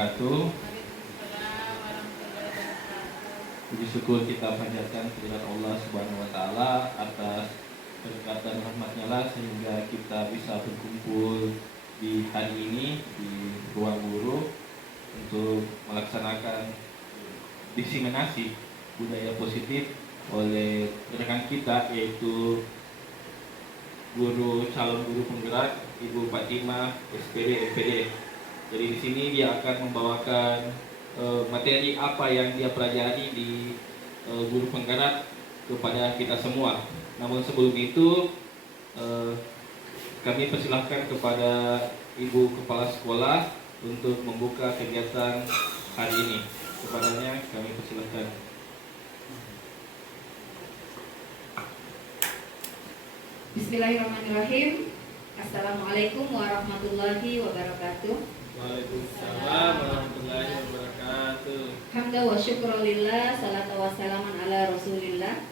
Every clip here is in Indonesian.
wabarakatuh. Puji syukur kita panjatkan kehadirat Allah Subhanahu wa taala atas berkat dan rahmatnya lah sehingga kita bisa berkumpul di hari ini di ruang guru untuk melaksanakan diseminasi budaya positif oleh rekan kita, yaitu calon guru penggerak Ibu Fatimah SPD MPD. Jadi di sini dia akan membawakan materi apa yang dia pelajari di guru penggerak kepada kita semua. Namun sebelum itu kami persilahkan kepada Ibu Kepala Sekolah untuk membuka kegiatan hari ini. Kepadanya kami persilahkan. Bismillahirrahmanirrahim. Assalamualaikum warahmatullahi wabarakatuh. Waalaikumsalam warahmatullahi wabarakatuh. Hamda wa syukrulillah, salatu wassalaman ala rasulillah.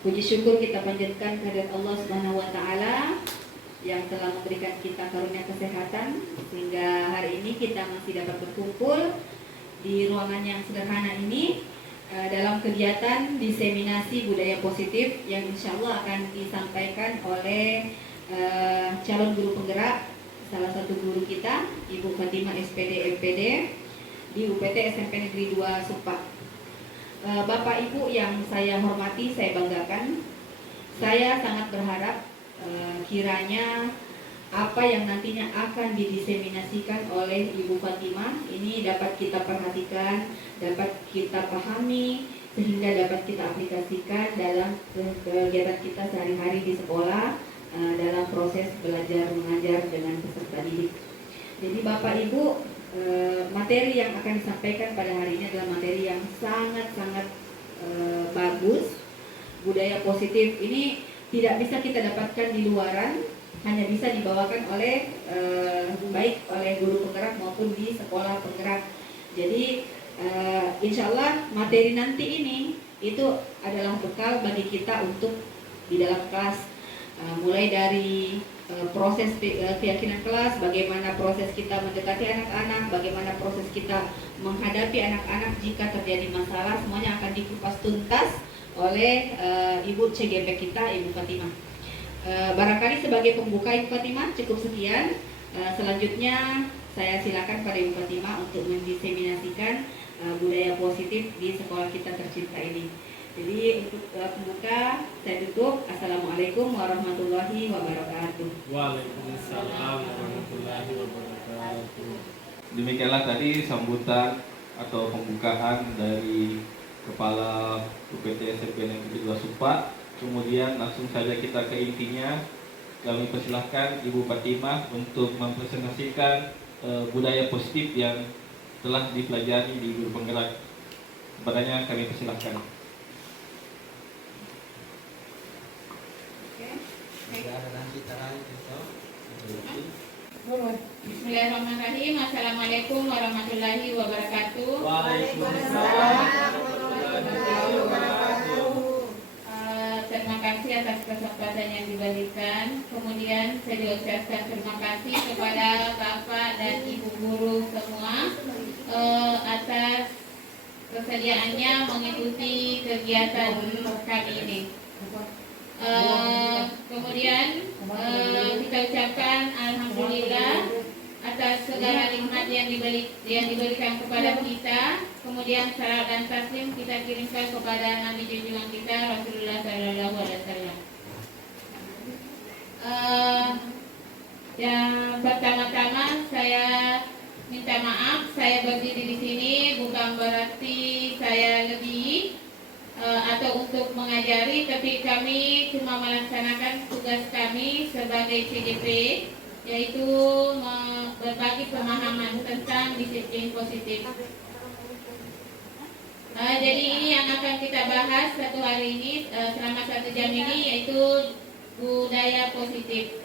Puji syukur kita panjatkan kehadirat Allah Subhanahu wa taala yang telah memberikan kita karunia kesehatan sehingga hari ini kita masih dapat berkumpul di ruangan yang sederhana ini dalam kegiatan diseminasi budaya positif yang insya Allah akan disampaikan oleh calon guru penggerak salah satu guru kita, Ibu Fatimah SPD MPD di UPT SMP Negeri 2 Supa. Bapak Ibu yang saya hormati, saya banggakan, saya sangat berharap kiranya apa yang nantinya akan didiseminasikan oleh Ibu Fatimah ini dapat kita perhatikan, dapat kita pahami, sehingga dapat kita aplikasikan dalam kegiatan kita sehari-hari di sekolah dalam proses belajar mengajar dengan peserta didik. Jadi Bapak Ibu, materi yang akan disampaikan pada hari ini adalah materi yang sangat-sangat bagus. Budaya positif ini tidak bisa kita dapatkan di luaran, hanya bisa dibawakan oleh baik oleh guru penggerak maupun di sekolah penggerak. Jadi insya Allah materi nanti ini itu adalah bekal bagi kita untuk di dalam kelas, mulai dari proses keyakinan kelas, bagaimana proses kita mendekati anak-anak, bagaimana proses kita menghadapi anak-anak jika terjadi masalah, semuanya akan dikupas tuntas oleh Ibu CGP kita, Ibu Fatimah. Barangkali sebagai pembuka Ibu Fatimah cukup sekian. Selanjutnya saya silakan pada Ibu Fatimah untuk mendiseminasikan budaya positif di sekolah kita tercinta ini. Jadi untuk pembuka saya tutup. Assalamualaikum warahmatullahi wabarakatuh. Waalaikumsalam warahmatullahi wabarakatuh. Demikianlah tadi sambutan atau pembukaan dari Kepala UPT SMP Negeri 2 Supa. Kemudian langsung saja kita ke intinya. Kami persilahkan Ibu Fatimah untuk mempresentasikan budaya positif yang telah dipelajari di guru penggerak. Kepadanya kami persilahkan. Bismillahirrahmanirrahim. Assalamualaikum warahmatullahi wabarakatuh. Waalaikumsalam. Terima kasih atas kesempatan yang diberikan. Kemudian saya ucapkan terima kasih kepada Bapak dan Ibu guru semua atas kesediaannya mengikuti kegiatan kami ini. Kemudian kita ucapkan alhamdulillah atas segala nikmat yang diberikan kepada kita. Kemudian salam dan taslim kita kirimkan kepada Nabi junjungan kita Rasulullah Sallallahu Alaihi Wasallam. Yang pertama-tama saya minta maaf, saya berdiri di sini bukan berarti saya lebih atau untuk mengajari, tapi kami cuma melaksanakan tugas kami sebagai CGP, yaitu berbagi pemahaman tentang disiplin positif. Jadi ini yang akan kita bahas satu hari ini selama 1 jam ini, yaitu budaya positif.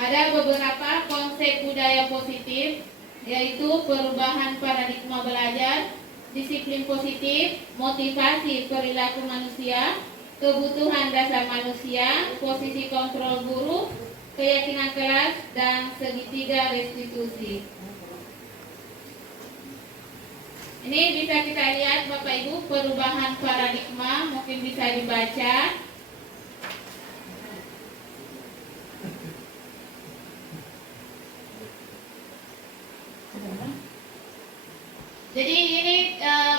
Ada beberapa konsep budaya positif, yaitu perubahan paradigma belajar, disiplin positif, motivasi perilaku manusia, kebutuhan dasar manusia, posisi kontrol guru, keyakinan keras, dan segitiga restitusi. Ini bisa kita lihat Bapak Ibu perubahan paradigma, mungkin bisa dibaca. Jadi ini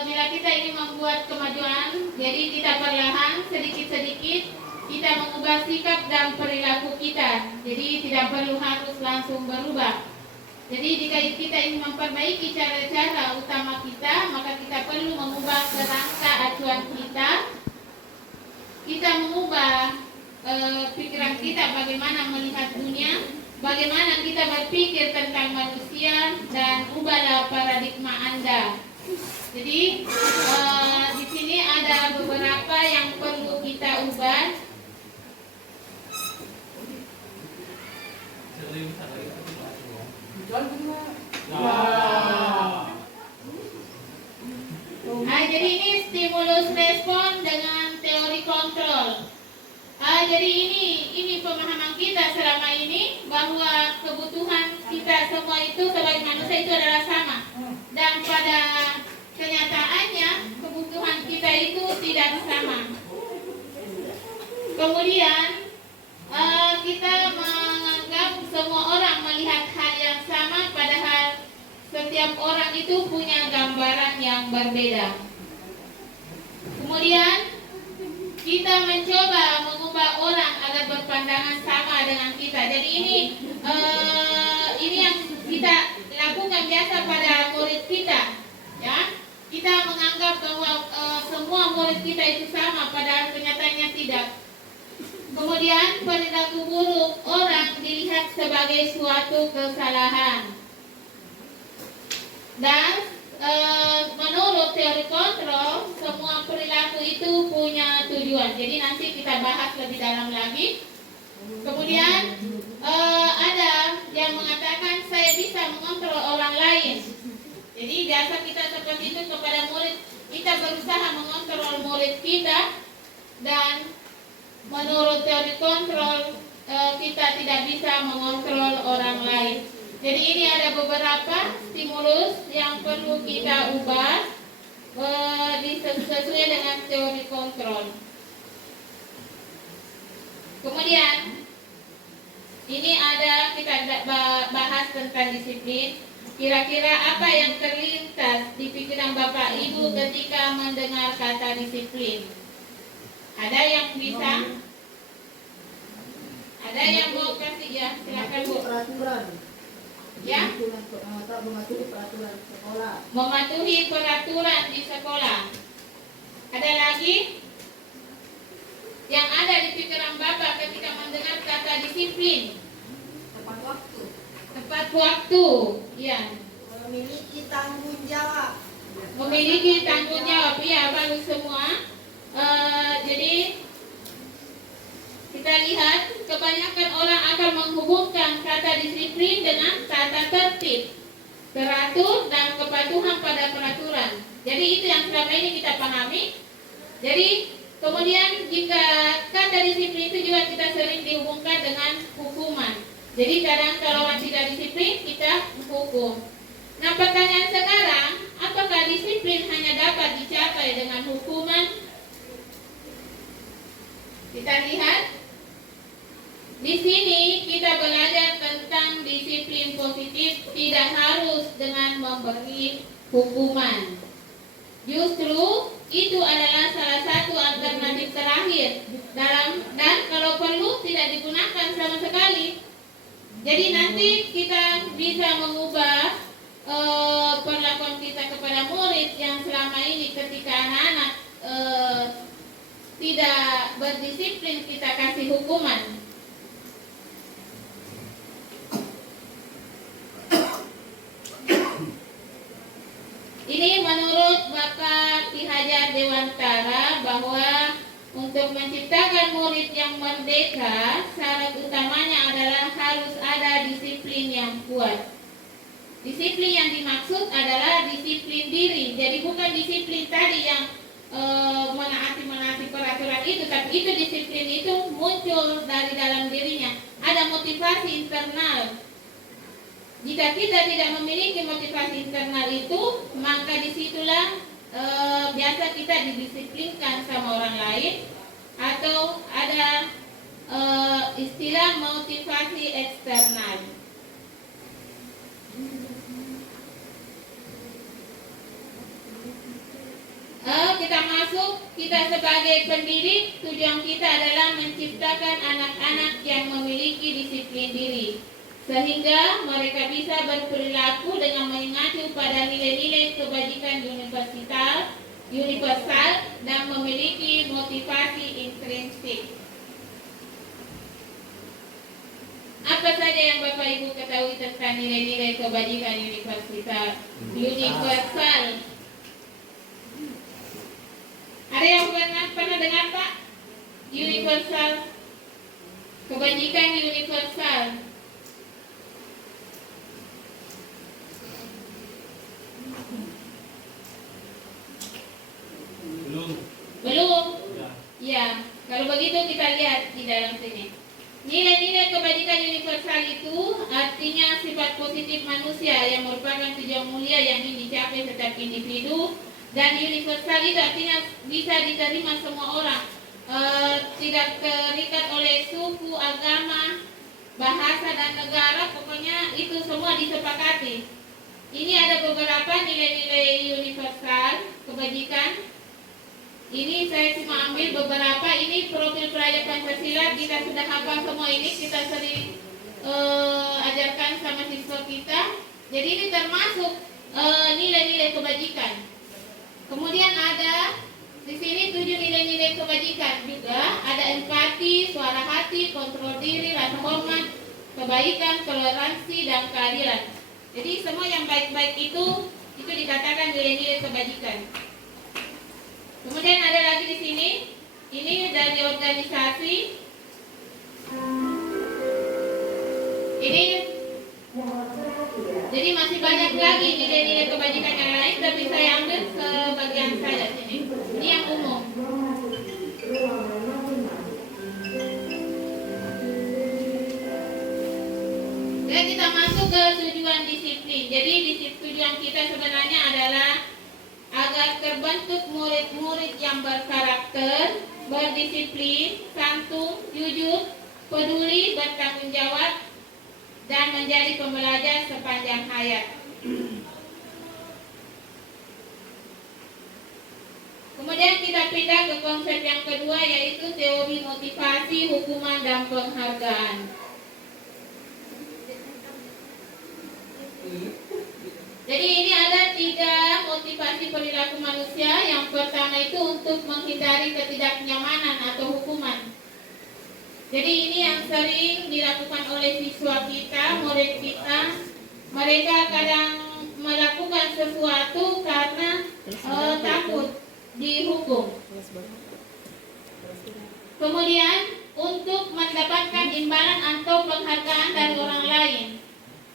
bila kita ingin membuat kemajuan, jadi kita perlahan sedikit-sedikit kita mengubah sikap dan perilaku kita. Jadi tidak perlu harus langsung berubah. Jadi jika kita ingin memperbaiki cara-cara utama kita, maka kita perlu mengubah kerangka acuan kita. Kita mengubah pikiran kita bagaimana melihat dunia, bagaimana kita berpikir tentang manusia, dan ubahlah paradigma Anda. Jadi di sini ada beberapa yang perlu kita ubah. Jadi ini stimulus respon dengan teori kontrol. Jadi ini pemahaman kita selama ini bahwa kebutuhan kita semua itu sebagai manusia itu adalah sama, dan pada kenyataannya kebutuhan kita itu tidak sama. Kemudian kita menganggap semua orang melihat hal yang sama, padahal setiap orang itu punya gambaran yang berbeda. Kemudian kita mencoba mengubah orang agar berpandangan sama dengan kita. Jadi ini yang kita lakukan biasa pada murid kita, ya. Kita menganggap bahwa semua murid kita itu sama, padahal kenyataannya tidak. Kemudian perilaku buruk orang dilihat sebagai suatu kesalahan. Dan menurut teori kontrol, semua perilaku itu punya tujuan. Jadi nanti kita bahas lebih dalam lagi. Kemudian ada yang mengatakan saya bisa mengontrol orang lain. Jadi biasa kita seperti itu kepada murid, kita berusaha mengontrol murid kita, dan menurut teori kontrol kita tidak bisa mengontrol orang lain. Jadi ini ada beberapa stimulus yang perlu kita ubah sesuai dengan teori kontrol. Kemudian ini ada kita bahas tentang disiplin. Kira-kira apa yang terlintas di pikiran Bapak Ibu ketika mendengar kata disiplin? Ada yang bisa? Ada yang mau kasih ya? Silakan Bu. Peraturan. Ya? Mematuhi peraturan sekolah. Mematuhi peraturan di sekolah. Ada lagi yang ada di pikiran Bapak ketika mendengar kata disiplin? Tepat waktu. Tepat waktu. Ya. Memiliki tanggung jawab. Memiliki tanggung jawab. Ya, bagus semua. Jadi kita lihat kebanyakan orang akan menghubungkan kata disiplin dengan tata tertib, teratur, dan kepatuhan pada peraturan. Jadi itu yang selama ini kita pahami. Jadi kemudian jika kata disiplin itu juga kita sering dihubungkan dengan hukuman. Jadi kadang kalau orang tidak disiplin kita hukum. Nah, pertanyaan sekarang, apakah disiplin hanya dapat dicapai dengan hukuman? Kita lihat di sini kita belajar tentang disiplin positif tidak harus dengan memberi hukuman. Justru itu adalah salah satu alternatif terakhir dan kalau perlu tidak digunakan sama sekali. Jadi nanti kita bisa mengubah perlakuan kita kepada murid yang selama ini ketika anak-anak tidak berdisiplin kita kasih hukuman. Ini menurut Bapak Ki Hajar Dewantara bahwa untuk menciptakan murid yang merdeka, syarat utamanya adalah harus ada disiplin yang kuat. Disiplin yang dimaksud adalah disiplin diri. Jadi bukan disiplin tadi yang menaati peraturan itu, tapi itu disiplin itu muncul dari dalam dirinya. Ada motivasi internal. Jika kita tidak memiliki motivasi internal itu, maka disitulah biasa kita didisiplinkan sama orang lain, atau ada istilah motivasi eksternal. Kita sebagai pendidik, tujuan kita adalah menciptakan anak-anak yang memiliki disiplin diri, sehingga mereka bisa berperilaku dengan mengacu pada nilai-nilai kebajikan universal dan memiliki motivasi intrinsik. Apa saja yang Bapak Ibu ketahui tentang nilai-nilai kebajikan universal? Ada yang pernah dengar Pak? Universal, kebajikan universal. Belum? Ya. Kalau begitu kita lihat di dalam sini. Nilai-nilai kebajikan universal itu artinya sifat positif manusia yang merupakan tujuan mulia yang ingin dicapai setiap individu. Dan universal itu artinya bisa diterima semua orang, tidak terikat oleh suku, agama, bahasa, dan negara. Pokoknya itu semua disepakati. Ini ada beberapa nilai-nilai universal kebajikan. Ini saya cuma ambil beberapa. Ini profil pelajar Pancasila, kita sudah hafal semua ini, kita sering ajarkan sama siswa kita. Jadi ini termasuk nilai-nilai kebajikan. Kemudian ada di sini 7 nilai-nilai kebajikan juga. Ada empati, suara hati, kontrol diri, rasa hormat, kebaikan, toleransi, dan keadilan. Jadi semua yang baik-baik itu dikatakan nilai-nilai kebajikan. Kemudian ada lagi di sini, ini dari organisasi. Ini jadi masih banyak lagi nilai-nilai kebajikan yang lain, tapi saya ambil sebagian saja sini. Ini yang umum. Dan kita masuk ke tujuan disiplin. Jadi tujuan kita sebenarnya adalah agar terbentuk murid-murid yang berkarakter, berdisiplin, santun, jujur, peduli, bertanggung jawab, dan menjadi pembelajar sepanjang hayat. Kemudian kita pindah ke konsep yang kedua, yaitu teori motivasi, hukuman, dan penghargaan. Jadi ini ada 3 motivasi perilaku manusia. Yang pertama itu untuk menghindari ketidaknyamanan atau hukuman. Jadi ini yang sering dilakukan oleh siswa kita, murid kita. Mereka kadang melakukan sesuatu karena takut dihukum. Kemudian untuk mendapatkan imbalan atau penghargaan dari orang lain.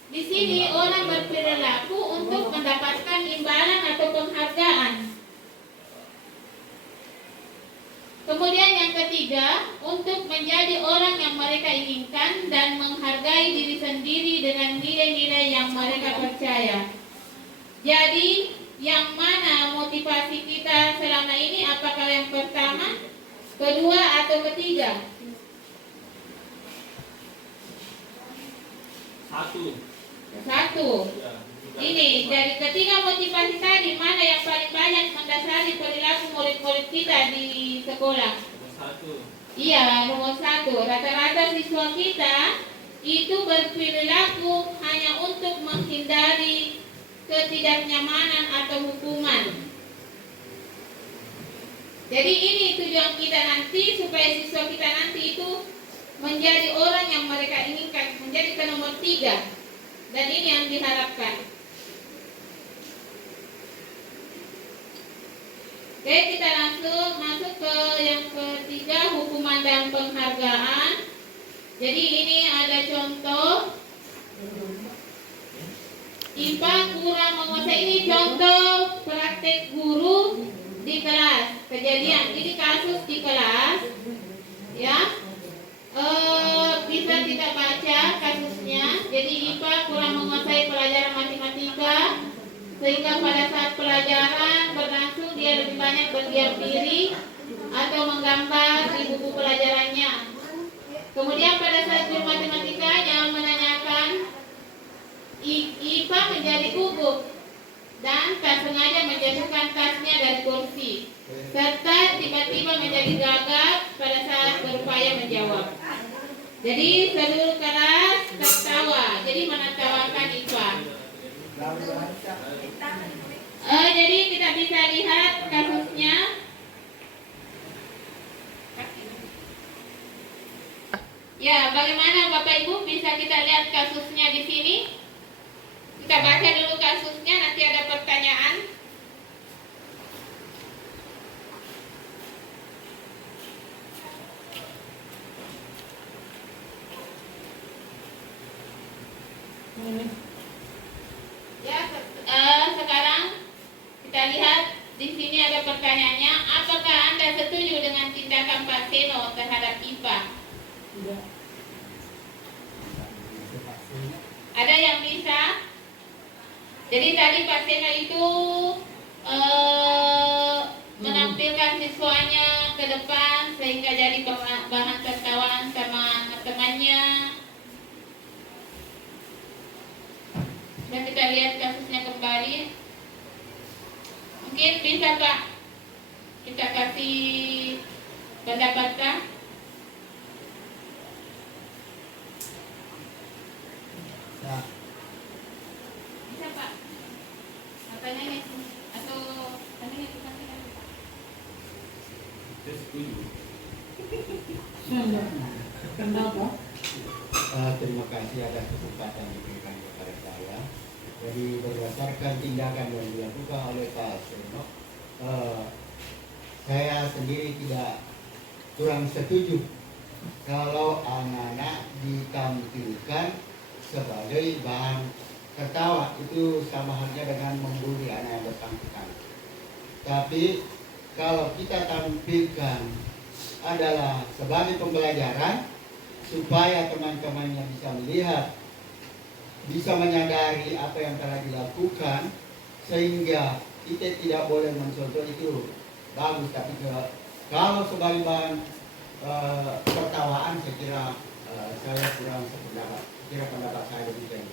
Di sini orang berperilaku untuk mendapatkan imbalan atau penghargaan. Kemudian yang ketiga, untuk menjadi orang yang mereka inginkan dan menghargai diri sendiri dengan nilai-nilai yang mereka percaya. Jadi, yang mana motivasi kita selama ini? Apakah yang pertama, kedua, atau ketiga? Satu. Ini dari ketiga motivasi tadi, mana yang paling banyak mendasari perilaku murid-murid kita di sekolah? Iya, nomor 1. Rata-rata siswa kita itu berperilaku hanya untuk menghindari ketidaknyamanan atau hukuman. Jadi ini tujuan kita nanti, supaya siswa kita nanti itu menjadi orang yang mereka inginkan, menjadi ke nomor 3. Dan ini yang diharapkan. Oke, kita langsung masuk ke yang ketiga, hukuman dan penghargaan. Jadi ini ada contoh. IPA kurang menguasai, ini contoh praktek guru di kelas. Kejadian ini kasus di kelas, ya. Bisa kita baca kasusnya. Jadi IPA kurang menguasai pelajaran matematika, sehingga pada saat pelajaran berlangsung dia lebih banyak berdiam diri atau menggambar di buku pelajarannya. Kemudian pada saat guru matematikanya menanyakan, IPA menjadi gugup dan tak sengaja menjatuhkan tasnya dari kursi, serta tiba-tiba menjadi gagap pada saat berupaya menjawab. Jadi seluruh kelas tertawa, jadi menertawakan IPA. Jadi kita bisa lihat kasusnya. Ya, bagaimana Bapak Ibu bisa kita lihat kasusnya di sini? Kita baca dulu kasusnya, nanti ada pertanyaan. Ya, sekarang kita lihat di sini ada pertanyaannya. Apakah Anda setuju dengan tindakan Pak Seno terhadap IPA? Ada yang bisa? Jadi tadi Pak Seno itu menampilkan siswanya ke depan sehingga jadi bahan tertawaan sama temannya. Dan kita lihat kasusnya kembali. Mungkin bisa Pak kita kasih pendapat Pak. Bisa Pak. Tanya atau tanya ke Pak. Saya setuju. Kenapa? Terima kasih atas kesempatan diberikan kepada saya. Jadi berdasarkan tindakan yang dilakukan oleh Pak Seno, saya sendiri tidak kurang setuju kalau anak-anak ditampilkan sebagai bahan tertawa. Itu sama halnya dengan membuli anak yang bersangkutan. Tapi kalau kita tampilkan adalah sebagai pembelajaran supaya teman-temannya bisa melihat, bisa menyadari apa yang telah dilakukan, sehingga kita tidak boleh mencontoh, itu bagus. Tapi kalau sebagai bahan tertawaan, saya kira saya kurang sependapat. Kira pendapat saya demikian.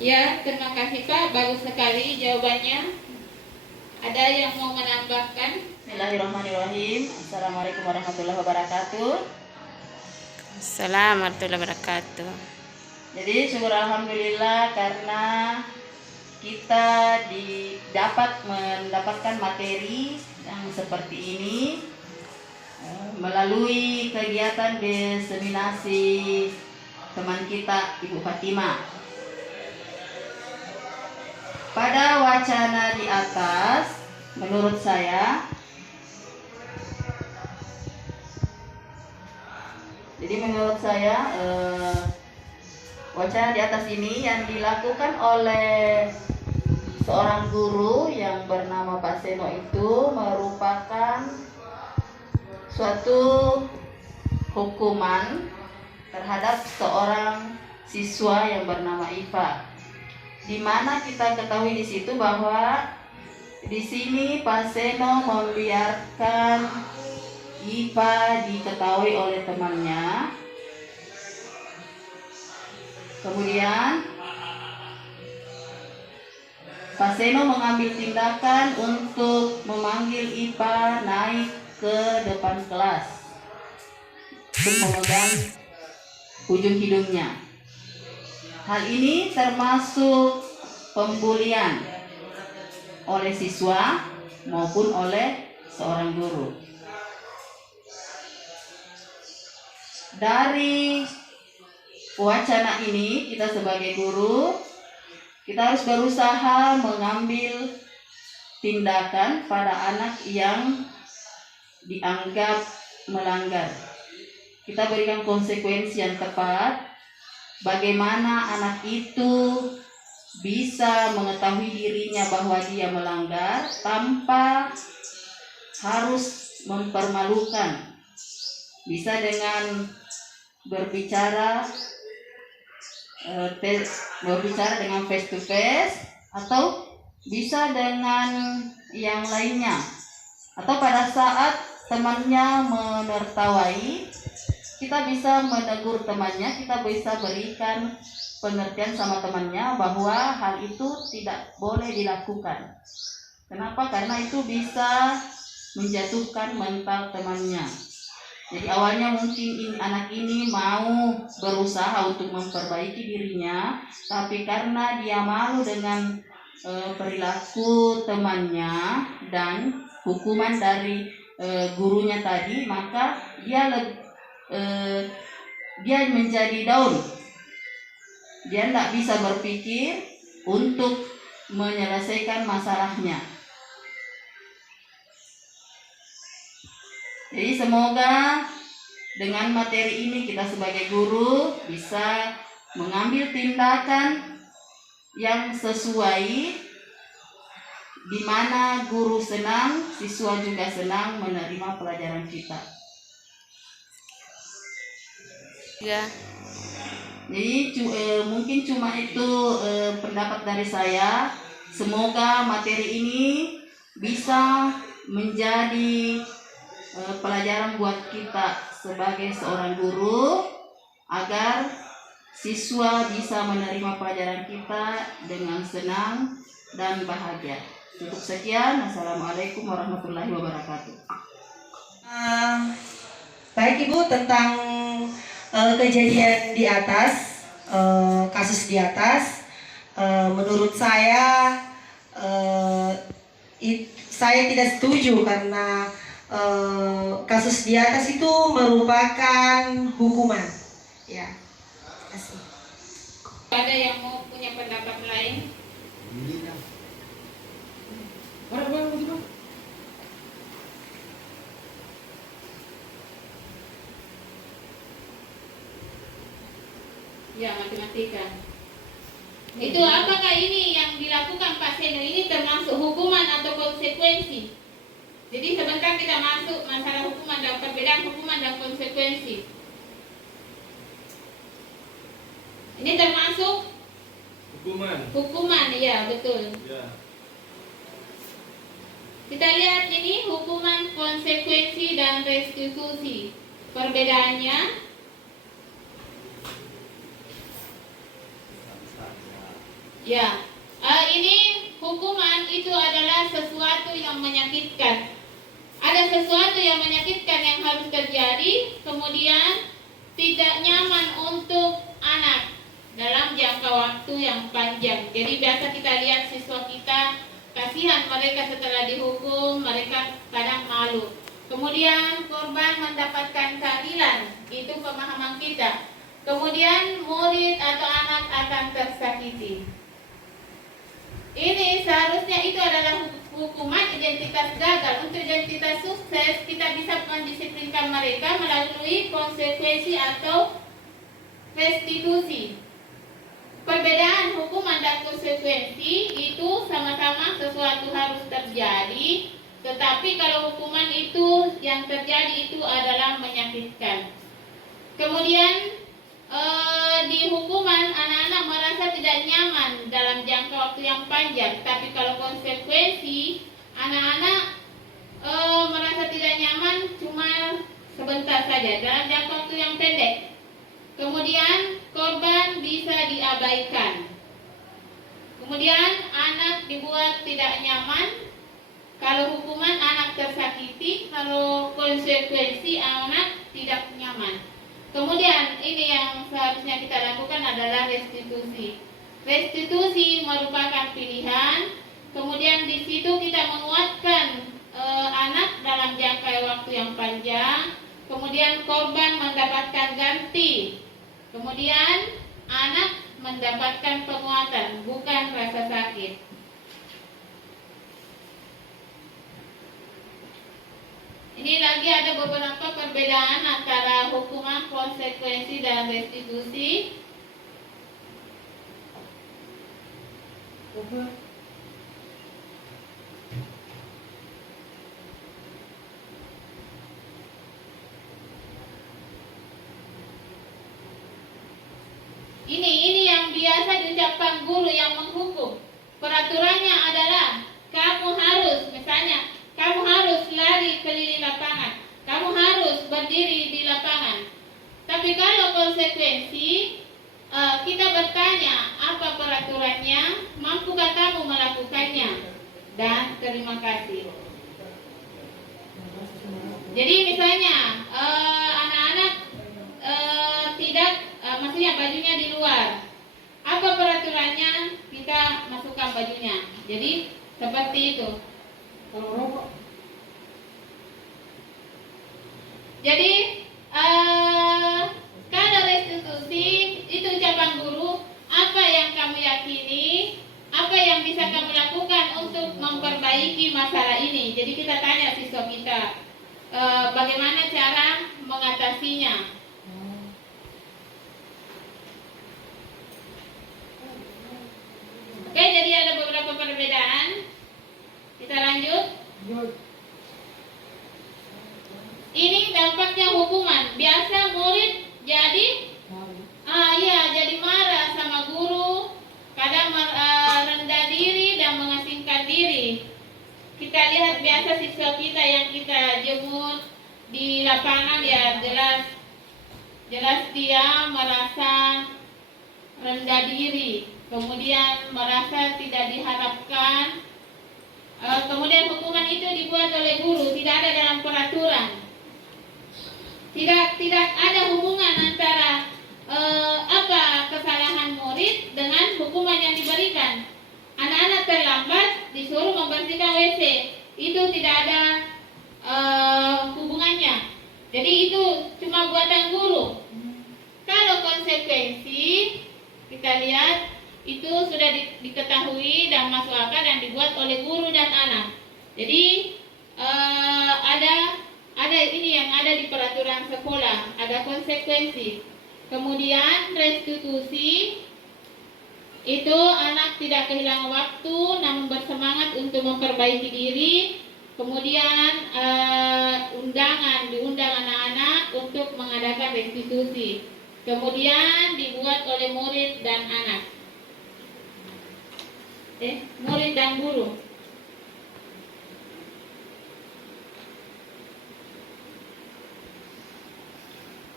Ya, terima kasih Pak, bagus sekali jawabannya. Ada yang mau menambahkan? Bismillahirrahmanirrahim. Assalamualaikum warahmatullahi wabarakatuh. Assalamualaikum warahmatullahi wabarakatuh. Jadi syukur alhamdulillah karena kita dapat mendapatkan materi yang seperti ini melalui kegiatan diseminasi teman kita Ibu Fatimah. Pada wacana di atas, menurut saya, wacana di atas ini yang dilakukan oleh seorang guru yang bernama Pak Seno itu merupakan suatu hukuman terhadap seorang siswa yang bernama Iva. Di mana kita ketahui di situ bahwa di sini Pak Seno membiarkan IPA diketahui oleh temannya. Kemudian Pak Seno mengambil tindakan untuk memanggil IPA naik ke depan kelas untuk memegang ujung hidungnya. Hal ini termasuk pembulian oleh siswa maupun oleh seorang guru. Dari wacana ini, kita sebagai guru, kita harus berusaha mengambil tindakan pada anak yang dianggap melanggar. Kita berikan konsekuensi yang tepat. Bagaimana anak itu bisa mengetahui dirinya bahwa dia melanggar tanpa harus mempermalukan. Bisa dengan berbicara dengan face to face, atau bisa dengan yang lainnya, atau pada saat temannya menertawai, kita bisa menegur temannya, kita bisa berikan pengertian sama temannya bahwa hal itu tidak boleh dilakukan. Kenapa? Karena itu bisa menjatuhkan mental temannya. Jadi awalnya mungkin anak ini mau berusaha untuk memperbaiki dirinya, tapi karena dia malu dengan perilaku temannya dan hukuman dari gurunya tadi, maka dia menjadi down. Dia tidak bisa berpikir untuk menyelesaikan masalahnya. Jadi semoga dengan materi ini kita sebagai guru bisa mengambil tindakan yang sesuai, di mana guru senang, siswa juga senang menerima pelajaran kita. Ya. Jadi mungkin cuma itu pendapat dari saya. Semoga materi ini bisa menjadi pelajaran buat kita sebagai seorang guru, agar siswa bisa menerima pelajaran kita dengan senang dan bahagia. Cukup sekian. Assalamualaikum warahmatullahi wabarakatuh. Baik Ibu, tentang kejadian di atas, kasus di atas, menurut saya saya tidak setuju, karena kasus di atas itu merupakan hukuman. Ya, terima kasih. Ada yang mau punya pendapat lain? Ya, matematika. Itu apakah ini yang dilakukan Pak Seno ini termasuk hukuman atau konsekuensi? Jadi sebentar kita masuk masalah hukuman dan perbedaan hukuman dan konsekuensi. Ini termasuk hukuman, ya betul. Ya. Kita lihat ini hukuman, konsekuensi, dan restitusi. Perbedaannya, ya, ini hukuman itu adalah sesuatu yang menyakitkan. Ada sesuatu yang menyakitkan yang harus terjadi, kemudian tidak nyaman untuk anak dalam jangka waktu yang panjang. Jadi biasa kita lihat siswa kita, kasihan mereka setelah dihukum, mereka kadang malu. Kemudian korban mendapatkan keadilan, itu pemahaman kita. Kemudian murid atau anak akan tersakiti. Ini seharusnya itu adalah hukuman identitas gagal. Untuk identitas sukses, kita bisa mendisiplinkan mereka melalui konsekuensi atau restitusi. Perbedaan hukuman dan konsekuensi itu sama-sama sesuatu harus terjadi, tetapi kalau hukuman itu yang terjadi itu adalah menyakitkan. Kemudian di hukuman anak-anak merasa tidak nyaman dalam jangka waktu yang panjang, tapi kalau konsekuensi anak-anak merasa tidak nyaman cuma sebentar saja dalam jangka waktu yang pendek. Kemudian korban bisa diabaikan. Kemudian anak dibuat tidak nyaman. Kalau hukuman anak tersakiti, kalau konsekuensi anak tidak nyaman. Kemudian ini yang seharusnya kita lakukan adalah restitusi. Restitusi merupakan pilihan. Kemudian di situ kita menguatkan anak dalam jangka waktu yang panjang. Kemudian korban mendapatkan ganti. Kemudian anak mendapatkan penguatan, bukan rasa sakit. Ini lagi ada beberapa perbedaan antara hukuman, konsekuensi, dan restitusi. Ini yang biasa diucapkan guru yang menghukum. Peraturannya adalah kamu harus, misalnya, kamu harus lari keliling lapangan, kamu harus berdiri di lapangan. Tapi kalau konsekuensi, kita bertanya apa peraturannya, mampukah kamu melakukannya? Dan terima kasih. Jadi misalnya anak-anak tidak, maksudnya bajunya di luar. Apa peraturannya? Kita masukkan bajunya. Jadi seperti itu. Jadi kalau restitusi itu ucapan guru, apa yang kamu yakini, apa yang bisa kamu lakukan untuk memperbaiki masalah ini. Jadi kita tanya siswa kita, bagaimana cara mengatasinya. Oke, jadi ada beberapa perbedaan. Kita lanjut. Ini dampaknya hukuman. Biasa murid jadi jadi marah sama guru, kadang rendah diri dan mengasingkan diri. Kita lihat biasa siswa kita yang kita jemput di lapangan, ya jelas dia merasa rendah diri, kemudian merasa tidak diharapkan. Kemudian hukuman itu dibuat oleh guru, tidak ada dalam peraturan. Tidak ada hubungan antara apa kesalahan murid dengan hukuman yang diberikan. Anak-anak terlambat disuruh membersihkan WC, itu tidak ada hubungannya. Jadi itu cuma buatan guru. Kalau konsekuensi, kita lihat itu sudah diketahui dan masuk akal dan dibuat oleh guru dan anak. Jadi ada ini yang ada di peraturan sekolah, ada konsekuensi. Kemudian restitusi itu anak tidak kehilangan waktu, namun bersemangat untuk memperbaiki diri. Kemudian diundang anak-anak untuk mengadakan restitusi. Kemudian dibuat oleh murid dan anak. Murid dan guru.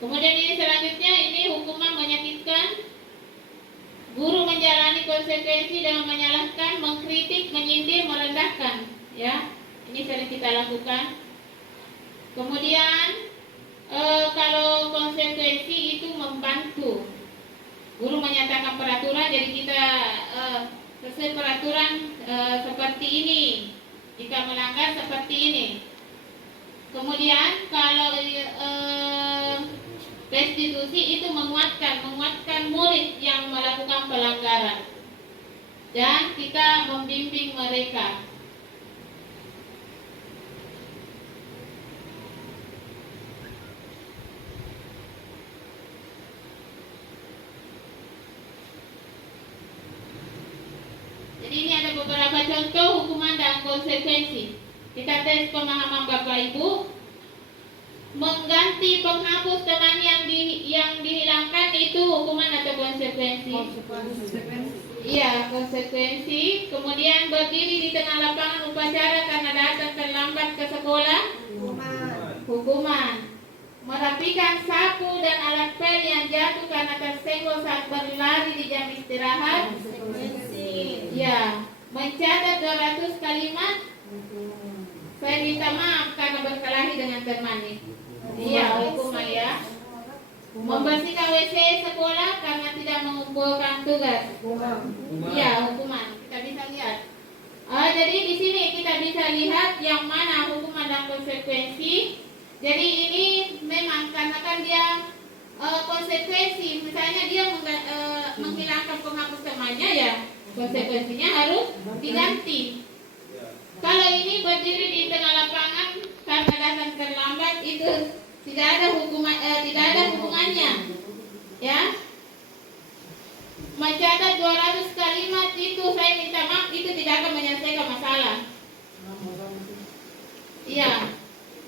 Kemudian ini selanjutnya, ini hukuman menyakitkan. Guru menjalani konsekuensi dengan menyalahkan, mengkritik, menyindir, merendahkan. Ya, ini sering kita lakukan. Kemudian kalau konsekuensi itu membantu. Guru menyatakan peraturan, jadi kita sesuai peraturan seperti ini. Jika melanggar seperti ini. Kemudian kalau restitusi itu menguatkan murid yang melakukan pelanggaran, dan kita membimbing mereka. Jadi ini ada beberapa contoh hukuman dan konsekuensi. Kita tes pemahaman Bapak Ibu. Mengganti penghapus teman yang dihilangkan itu hukuman atau konsekuensi? Iya, konsekuensi. Kemudian berdiri di tengah lapangan upacara karena datang terlambat ke sekolah? Hukuman. Merapikan sapu dan alat pel yang jatuh karena tersenggol saat berlari di jam istirahat? Iya. Mencatat 200 kalimat? Saya minta maaf karena berkelahi dengan temannya. Iya, hukuman ya. Membersihkan WC sekolah karena tidak mengumpulkan tugas. Iya, hukuman. Kita bisa lihat. Jadi di sini kita bisa lihat yang mana hukuman dan konsekuensi. Jadi ini memang karena kan dia konsekuensi. Misalnya dia menghilangkan penghapus temannya, ya konsekuensinya harus diganti. Kalau ini berdiri di tengah lapangan karena datang terlambat, itu tidak ada hubungannya, ya. Mencatat 200 kalimat itu saya minta maaf tidak akan menyelesaikan masalah. Iya.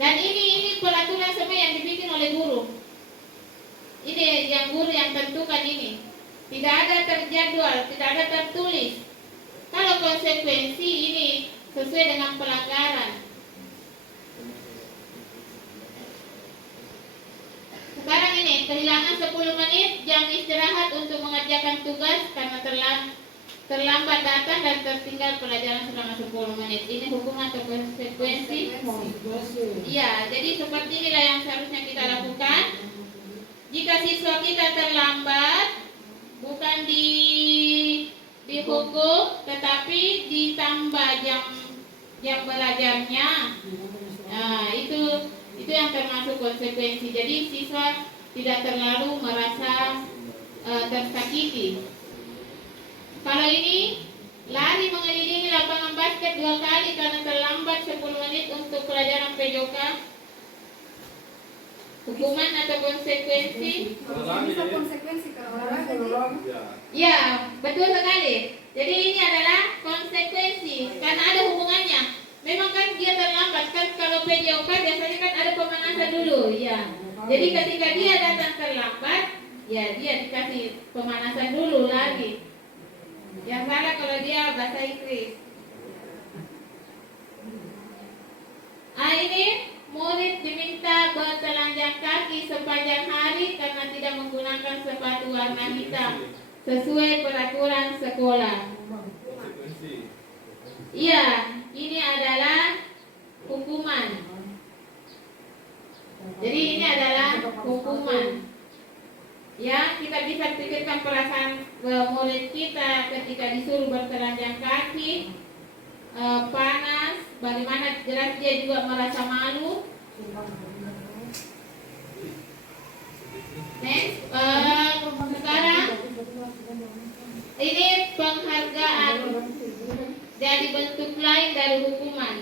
Dan ini peraturan semua yang dibikin oleh guru. Ini yang guru yang tentukan ini. Tidak ada terjadwal, tidak ada tertulis. Kalau konsekuensi ini sesuai dengan pelanggaran. Sekarang ini kehilangan 10 menit jam istirahat untuk mengerjakan tugas karena terlambat datang dan tertinggal pelajaran selama 10 menit. Ini hukuman atau konsekuensi? Iya, jadi seperti inilah yang seharusnya kita lakukan. Jika siswa kita terlambat, bukan dihukum, tetapi ditambah jam belajarnya. Nah, itu yang termasuk konsekuensi. Jadi siswa tidak terlalu merasa tersakiti. Kalau ini lari mengelilingi lapangan basket 2 kali karena terlambat 10 menit untuk pelajaran PJOK, hukuman atau konsekuensi? Bisa konsekuensi kalau olahraga. Ya, betul sekali. Jadi ini adalah konsekuensi karena ada hubungannya. Memang kan dia terlambat kan, kalau PJOK biasanya kan ada pemanasan dulu, ya. Jadi ketika dia datang terlambat, ya dia dikasih pemanasan dulu lagi. Yang salah kalau dia bahasa Inggris. Ini murid diminta bertelanjang kaki sepanjang hari karena tidak menggunakan sepatu warna hitam sesuai peraturan sekolah. Iya, ini adalah hukuman. Jadi ini adalah hukuman. Ya, kita bisa pikirkan perasaan murid kita ketika disuruh bertelanjang kaki, panas, bagaimana jelas dia juga merasa malu. Next, sekarang ini penghargaan dari bentuk lain dari hukuman.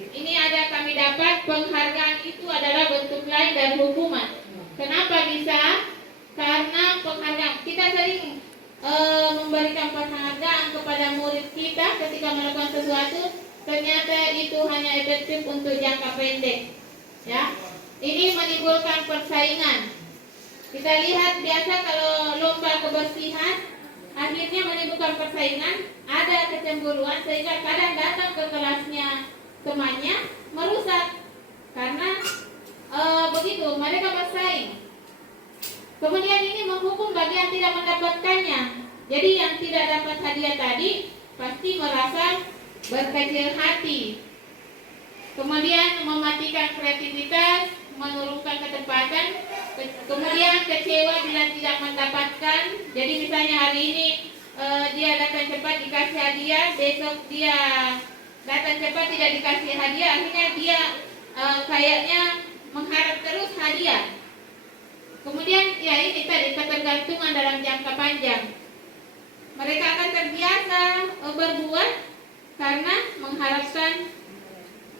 Ini ada kami dapat penghargaan itu adalah bentuk lain dari hukuman. Kenapa bisa? Karena penghargaan kita sering memberikan penghargaan kepada murid kita ketika melakukan sesuatu, ternyata itu hanya efektif untuk jangka pendek. Ya, ini menimbulkan persaingan. Kita lihat biasa kalau lomba kebersihan, akhirnya menimbulkan persaingan, ada kecemburuan sehingga kadang datang ke kelasnya temannya merusak karena begitu mereka bersaing. Kemudian ini menghukum bagi yang tidak mendapatkannya. Jadi yang tidak dapat hadiah tadi pasti merasa berkecil hati. Kemudian mematikan kreativitas, menurunkan ketepatan, kemudian kecewa bila tidak mendapatkan. Jadi misalnya hari ini dia datang cepat dikasih hadiah, besok dia datang cepat tidak dikasih hadiah, akhirnya dia kayaknya mengharap terus hadiah. Kemudian ya ini tadi ketergantungan dalam jangka panjang. Mereka akan terbiasa berbuat karena mengharapkan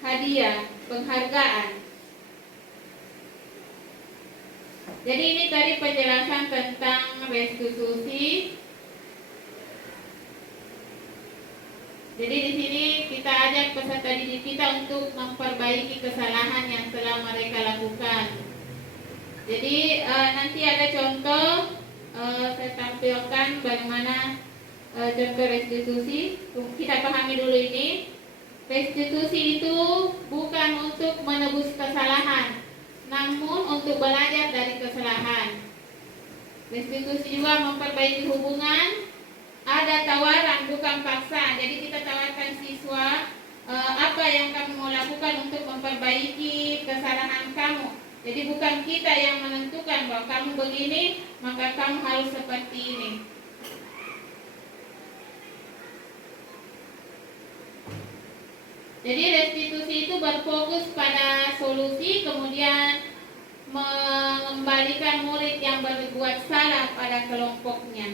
hadiah, penghargaan. Jadi ini tadi penjelasan tentang restitusi. Jadi di sini kita ajak peserta didik kita untuk memperbaiki kesalahan yang telah mereka lakukan. Jadi nanti ada contoh, saya tampilkan bagaimana contoh restitusi. Kita pahami dulu ini. Restitusi itu bukan untuk menebus kesalahan, namun untuk belajar dari kesalahan. Restitusi juga memperbaiki hubungan. Ada tawaran bukan paksa. Jadi kita tawarkan siswa apa yang kamu mau lakukan untuk memperbaiki kesalahan kamu. Jadi bukan kita yang menentukan bahwa kamu begini, maka kamu harus seperti ini. Jadi restitusi itu berfokus pada solusi, kemudian mengembalikan murid yang berbuat salah pada kelompoknya.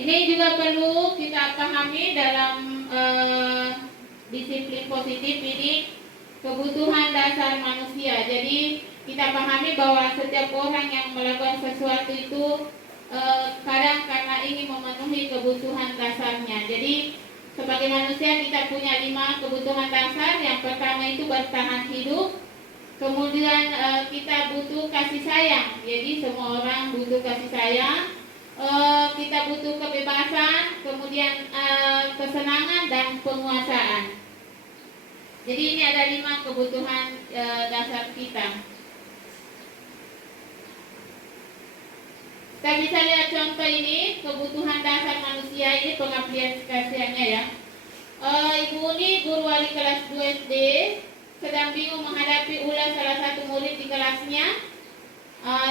Ini juga perlu kita pahami dalam disiplin positif ini, kebutuhan dasar manusia. Jadi kita pahami bahwa setiap orang yang melakukan sesuatu itu kadang karena ingin memenuhi kebutuhan dasarnya. Jadi sebagai manusia kita punya 5 kebutuhan dasar. Yang pertama itu bertahan hidup. Kemudian kita butuh kasih sayang. Jadi semua orang butuh kasih sayang. Kita butuh kebebasan, kemudian kesenangan dan penguasaan. Jadi ini ada 5 kebutuhan dasar kita. Kita bisa lihat contoh ini, kebutuhan dasar manusia ini pengaplikasiannya ya. Ibu ini guru wali kelas 2 SD, sedang bingung menghadapi ulas salah satu murid di kelasnya.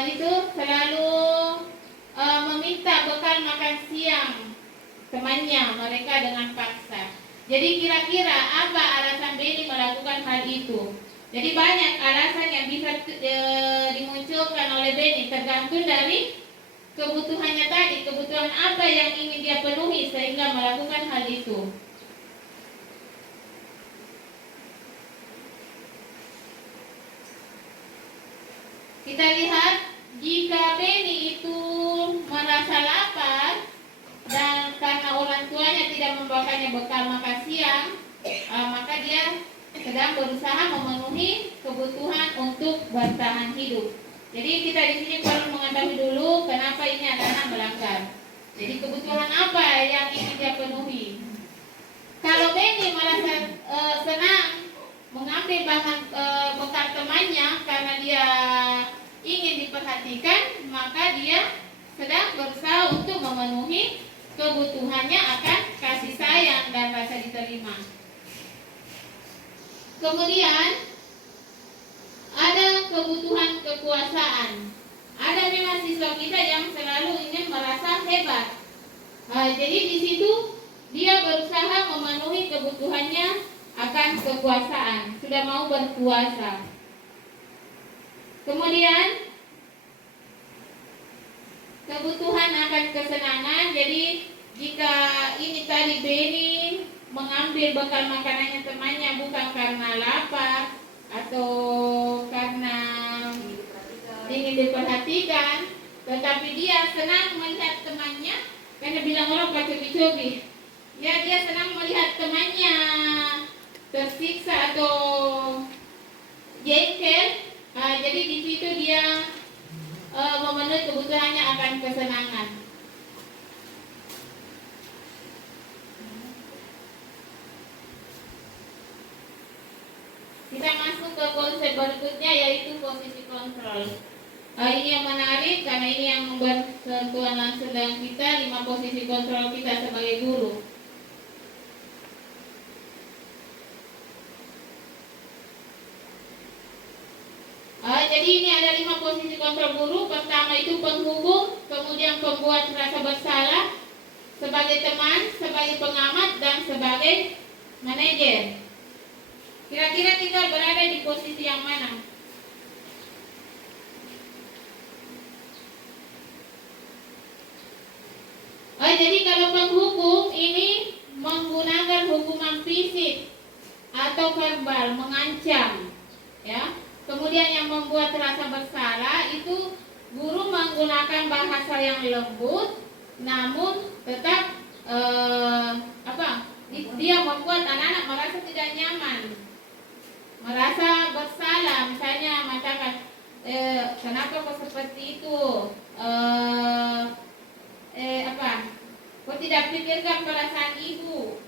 Itu selalu meminta bekal makan siang temannya mereka dengan paksa. Jadi kira-kira apa alasan Benny melakukan hal itu? Jadi banyak alasan yang bisa dimunculkan oleh Benny, tergantung dari kebutuhannya tadi, kebutuhan apa yang ingin dia penuhi sehingga melakukan hal itu. Kita lihat, jika Benny itu merasa lapar dan karena orang tuanya tidak membawakannya bekal makan siang, maka dia sedang berusaha memenuhi kebutuhan untuk bertahan hidup. Jadi kita di sini perlu mengetahui dulu kenapa ini anak-anak melanggar. Jadi kebutuhan apa yang ingin dia penuhi? Kalau Benny merasa senang mengambil bahan bekal temannya karena dia ingin diperhatikan, maka dia sedang berusaha untuk memenuhi kebutuhannya akan kasih sayang dan rasa diterima. Kemudian ada kebutuhan kekuasaan. Ada memang siswa kita yang selalu ingin merasa hebat. Jadi di situ dia berusaha memenuhi kebutuhannya akan kekuasaan, sudah mau berkuasa. Kemudian kebutuhan akan kesenangan. Jadi jika ini tadi Benny mengambil bekal makanannya temannya bukan karena lapar atau karena ingin diperhatikan, tetapi dia senang melihat temannya, karena bilang orang pacobi-cobi, ya dia senang melihat temannya tersiksa atau jengkel. Jadi di situ dia memenuhi kebutuhannya akan kesenangan. Kita masuk ke konsep berikutnya, yaitu posisi kontrol. Ini yang menarik karena ini yang bersentuhan langsung dengan kita, 5 posisi kontrol kita sebagai guru. Jadi ini ada 5 posisi kontrol guru. Pertama itu penghubung, kemudian pembuat rasa bersalah, sebagai teman, sebagai pengamat, dan sebagai manajer. Kira-kira kita berada di posisi yang mana? Jadi kalau penghubung ini menggunakan hukuman fisik atau verbal, mengancam, ya. Kemudian yang membuat rasa bersalah itu guru menggunakan bahasa yang lembut, namun tetap dia membuat anak-anak merasa tidak nyaman, merasa bersalah. Misalnya mengatakan, kenapa kok seperti itu? Kok tidak pikirkan perasaan ibu?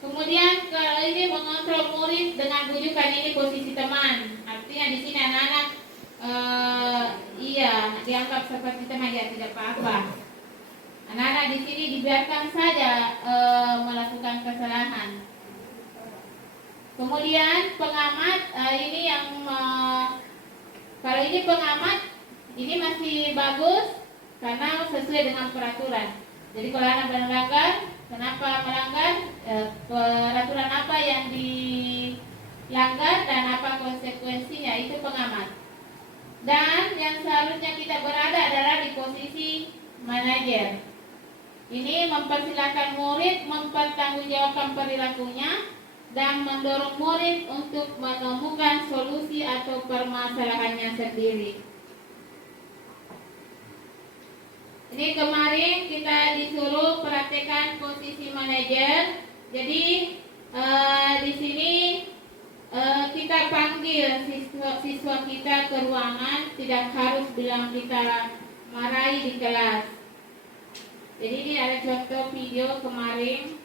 Kemudian kalau ini mengontrol murid dengan bujukan, ini posisi teman. Artinya di sini anak-anak dianggap seperti teman, ya tidak apa-apa. Anak-anak di sini dibiarkan saja melakukan kesalahan. Kemudian pengamat, ini yang kalau ini pengamat, ini masih bagus karena sesuai dengan peraturan. Jadi kalau anak melanggar, kenapa melanggar, peraturan apa yang dilanggar dan apa konsekuensinya, itu pengamat. Dan yang seharusnya kita berada adalah di posisi manajer. Ini mempersilahkan murid mempertanggungjawabkan perilakunya dan mendorong murid untuk menemukan solusi atau permasalahannya sendiri. Ini kemarin kita disuruh praktekkan posisi manajer. Jadi di sini kita panggil siswa kita ke ruangan, tidak harus bilang kita marahi di kelas. Jadi ini ada contoh video kemarin.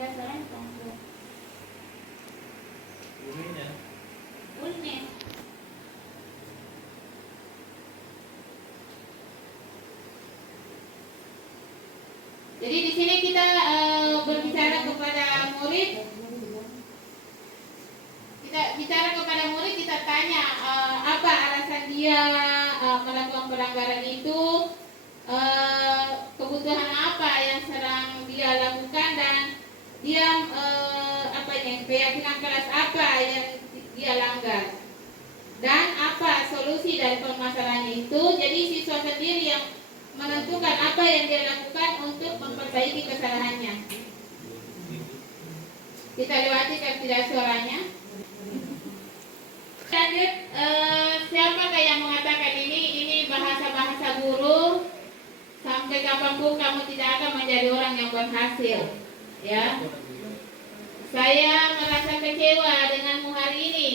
Ada suara tunggu. Bunyi. Jadi di sini kita berbicara kepada murid. Kita bicara kepada murid, kita tanya apa alasan dia melakukan pelanggaran itu, kebutuhan apa yang sedang dia lakukan, dan dia keyakinan kelas apa yang dia langgar, dan apa solusi dari permasalahannya itu. Jadi siswa sendiri yang menentukan apa yang dia lakukan untuk memperbaiki kesalahannya. Kita lewati kan tidak suaranya. Lanjut, siapakah yang mengatakan ini bahasa-bahasa guru, sampai kapanpun kamu tidak akan menjadi orang yang berhasil, ya. Saya merasa kecewa denganmu hari ini.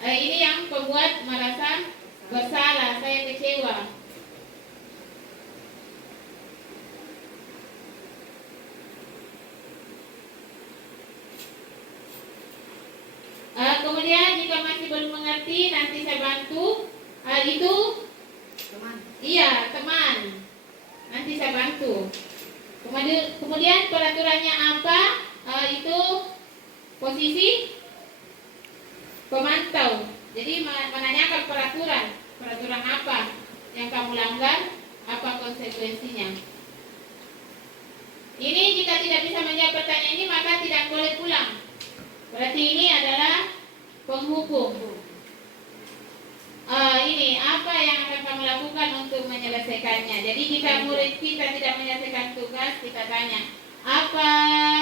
Ini yang membuat merasa bersalah, saya kecewa. Kemudian jika masih belum mengerti, nanti saya bantu. Itu teman. Iya, teman. Nanti saya bantu. Kemudian peraturannya apa? Itu posisi pemantau. Jadi menanyakan peraturan apa yang kamu langgar, apa konsekuensinya. Ini jika tidak bisa menjawab pertanyaan ini, maka tidak boleh pulang. Berarti ini adalah penghukum. Ini apa yang akan kamu lakukan untuk menyelesaikannya. Jadi jika murid kita tidak menyelesaikan tugas, kita tanya, apa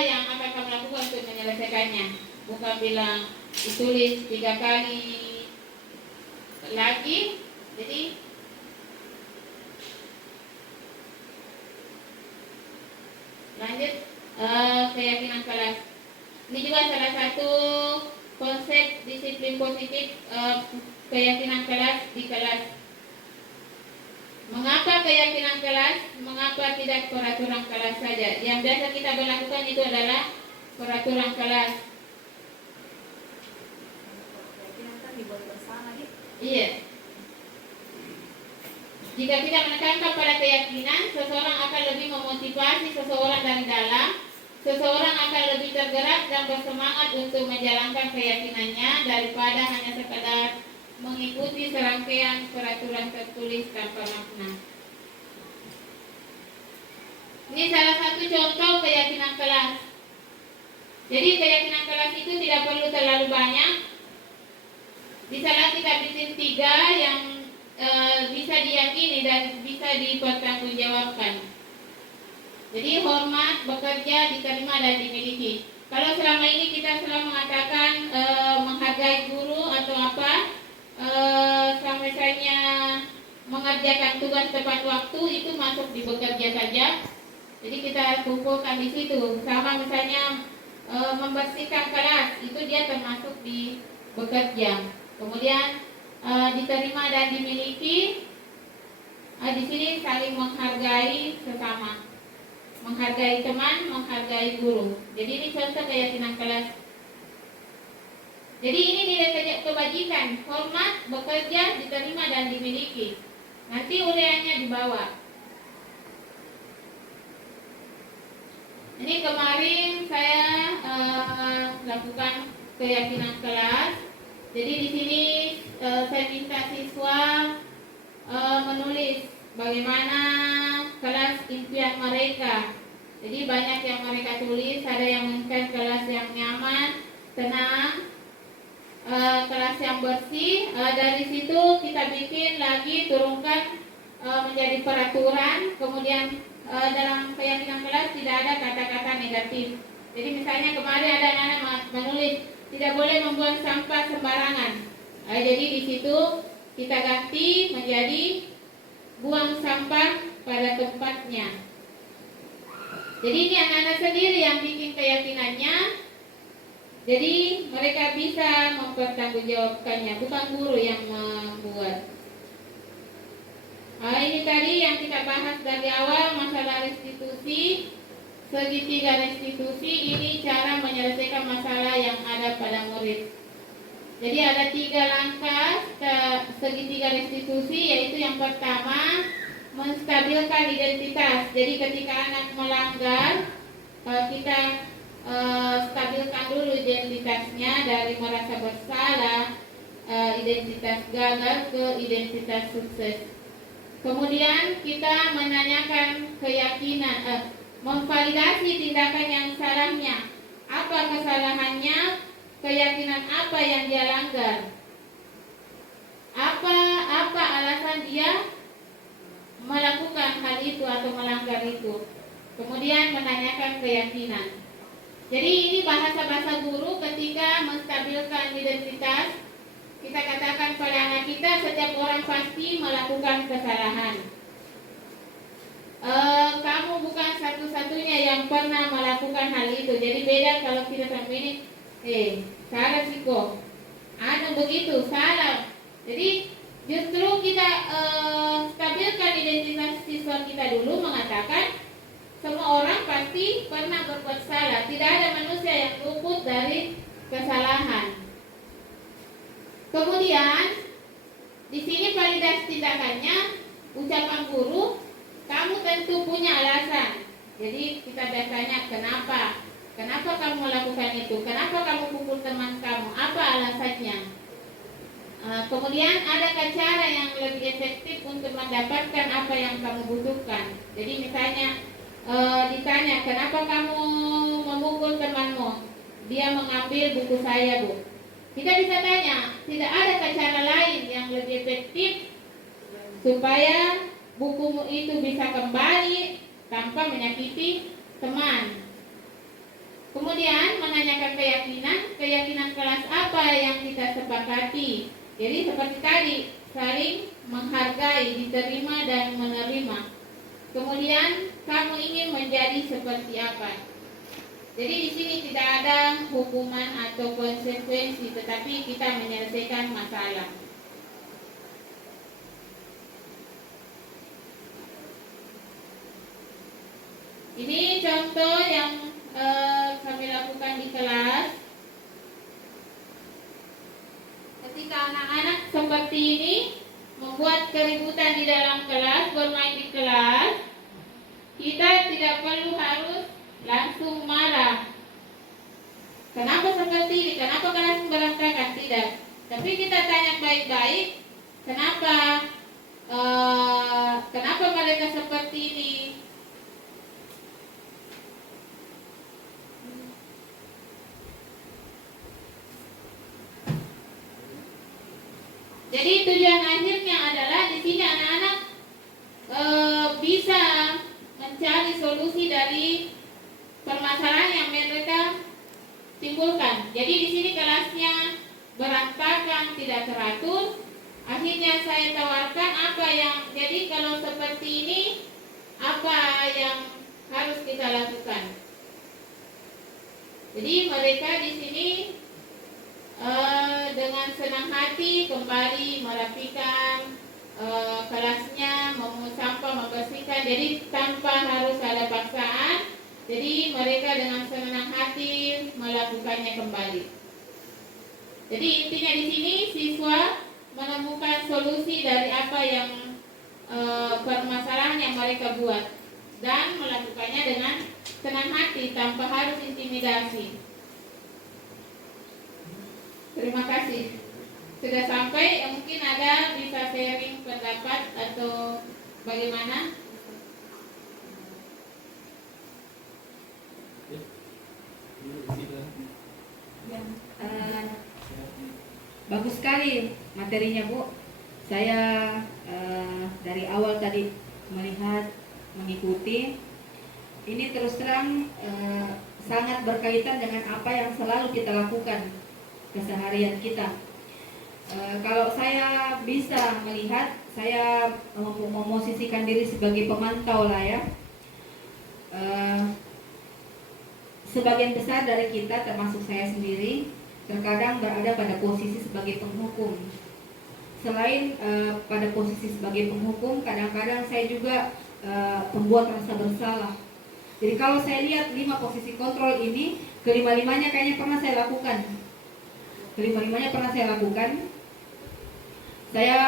yang akan kamu lakukan untuk menyelesaikannya. Bukan bilang ditulis 3 kali lagi. Jadi lanjut, keyakinan kelas. Ini juga salah satu konsep disiplin positif, keyakinan kelas di kelas. Mengapa keyakinan kelas? Mengapa tidak peraturan kelas saja? Yang biasa kita berlakukan itu adalah peraturan kelas. Iya. Jika tidak menekankan pada keyakinan, seseorang akan lebih memotivasi seseorang dari dalam. Seseorang akan lebih tergerak dan bersemangat untuk menjalankan keyakinannya daripada hanya sekadar mengikuti serangkaian peraturan tertulis tanpa makna. Ini salah satu contoh keyakinan kelas. Jadi keyakinan kelas itu tidak perlu terlalu banyak. Bisalah kita bikin 3 yang bisa diyakini dan bisa dipertanggungjawabkan. Jadi hormat, bekerja, diterima, dan dimiliki. Kalau selama ini kita selalu mengatakan menghargai guru atau apa, misalnya mengerjakan tugas tepat waktu, itu masuk di bekerja saja. Jadi kita kumpulkan di situ. Sama misalnya membersihkan kelas, itu dia termasuk di bekerja. Kemudian diterima dan dimiliki, di sini saling menghargai sesama. Menghargai teman, menghargai guru. Jadi ini contoh keyakinan kelas. Jadi ini nilai kebajikan, hormat, bekerja, diterima, dan dimiliki. Nanti uraiannya di bawah. Ini kemarin saya lakukan keyakinan kelas. Jadi di sini saya minta siswa menulis bagaimana kelas impian mereka. Jadi banyak yang mereka tulis, ada yang menginginkan kelas yang nyaman, tenang, kelas yang bersih. Dari situ kita bikin lagi, turunkan menjadi peraturan, kemudian dalam keyakinan kelas tidak ada kata-kata negatif. Jadi misalnya kemarin ada anak-anak menulis tidak boleh membuang sampah sembarangan. Jadi di situ kita ganti menjadi buang sampah pada tempatnya. Jadi ini anak-anak sendiri yang bikin keyakinannya. Jadi mereka bisa mempertanggungjawabkannya, bukan guru yang membuat. Ini tadi yang kita bahas dari awal, masalah restitusi, segitiga restitusi. Ini cara menyelesaikan masalah yang ada pada murid. Jadi ada 3 langkah segitiga restitusi, yaitu yang pertama menstabilkan identitas. Jadi ketika anak melanggar, kita stabilkan dulu identitasnya dari merasa bersalah, identitas gagal ke identitas sukses. Kemudian kita menanyakan keyakinan, memvalidasi tindakan yang salahnya. Apa kesalahannya? Keyakinan apa yang dia langgar? Apa alasan dia melakukan hal itu atau melanggar itu? Kemudian menanyakan keyakinan. Jadi ini bahasa-bahasa guru ketika menstabilkan identitas. Kita katakan pada anak kita, setiap orang pasti melakukan kesalahan. Kamu bukan satu-satunya yang pernah melakukan hal itu. Jadi beda kalau kita sampai ini, salah sih kok. Begitu, salah. Jadi justru kita stabilkan identitas siswa kita dulu, mengatakan semua orang pasti pernah berbuat salah. Tidak ada manusia yang luput dari kesalahan. Kemudian di sini validasi tindakannya, ucapan guru, kamu tentu punya alasan. Jadi kita biasanya kenapa kamu melakukan itu? Kenapa kamu pukul teman kamu? Apa alasannya? Kemudian adakah cara yang lebih efektif untuk mendapatkan apa yang kamu butuhkan? Jadi misalnya ditanya, kenapa kamu memukul temanmu? Dia mengambil buku saya, Bu. Kita bisa tanya, tidak adakah cara lain yang lebih efektif supaya bukumu itu bisa kembali tanpa menyakiti teman? Kemudian menanyakan keyakinan kelas apa yang kita sepakati. Jadi seperti tadi, saling menghargai, diterima dan menerima. Kemudian kamu ingin menjadi seperti apa? Jadi di sini tidak ada hukuman atau konsekuensi, tetapi kita menyelesaikan masalah. Ini contoh yang kami lakukan di kelas. Ketika anak-anak seperti ini membuat keributan di dalam kelas, bermain di kelas, kita tidak perlu harus langsung marah. Kenapa seperti ini? Kenapa kelas berantakan? Tidak. Tapi kita tanya baik-baik, kenapa mereka seperti ini? Jadi tujuan akhirnya adalah di sini anak-anak bisa mencari solusi dari permasalahan yang mereka timbulkan. Jadi di sini kelasnya berantakan, tidak teratur. Akhirnya saya tawarkan jadi kalau seperti ini apa yang harus kita lakukan. Jadi mereka di sini dengan senang hati kembali merapikan kelasnya, memungut sampah, membersihkan. Jadi tanpa harus ada paksaan. Jadi mereka dengan senang hati melakukannya kembali. Jadi intinya di sini siswa menemukan solusi dari apa yang permasalahan yang mereka buat dan melakukannya dengan senang hati tanpa harus intimidasi. Terima kasih. Sudah sampai, mungkin ada bisa sharing pendapat atau bagaimana? Bagus sekali materinya, Bu. Saya dari awal tadi melihat mengikuti. Ini terus terang sangat berkaitan dengan apa yang selalu kita lakukan keseharian kita. Kalau saya bisa melihat, saya memosisikan diri sebagai pemantau lah ya. Sebagian besar dari kita, termasuk saya sendiri, terkadang berada pada posisi sebagai penghukum. Selain pada posisi sebagai penghukum, kadang-kadang saya juga pembuat rasa bersalah. Jadi kalau saya lihat 5 posisi kontrol ini, kelima-limanya kayaknya pernah saya lakukan. Kelima-limanya pernah saya lakukan. Saya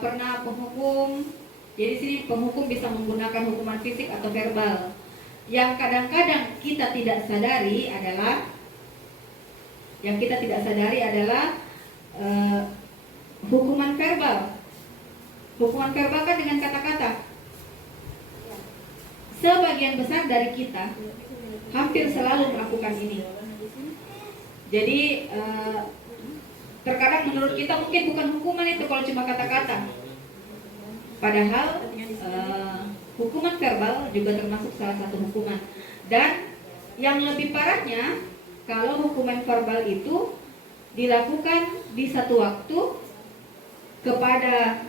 pernah penghukum. Jadi sini penghukum bisa menggunakan hukuman fisik atau verbal. Yang kadang-kadang kita tidak sadari adalah hukuman verbal. Hukuman verbal kan dengan kata-kata. Sebagian besar dari kita hampir selalu melakukan ini. Jadi terkadang menurut kita mungkin bukan hukuman itu kalau cuma kata-kata. Padahal hukuman verbal juga termasuk salah satu hukuman. Dan yang lebih parahnya, kalau hukuman verbal itu dilakukan di satu waktu kepada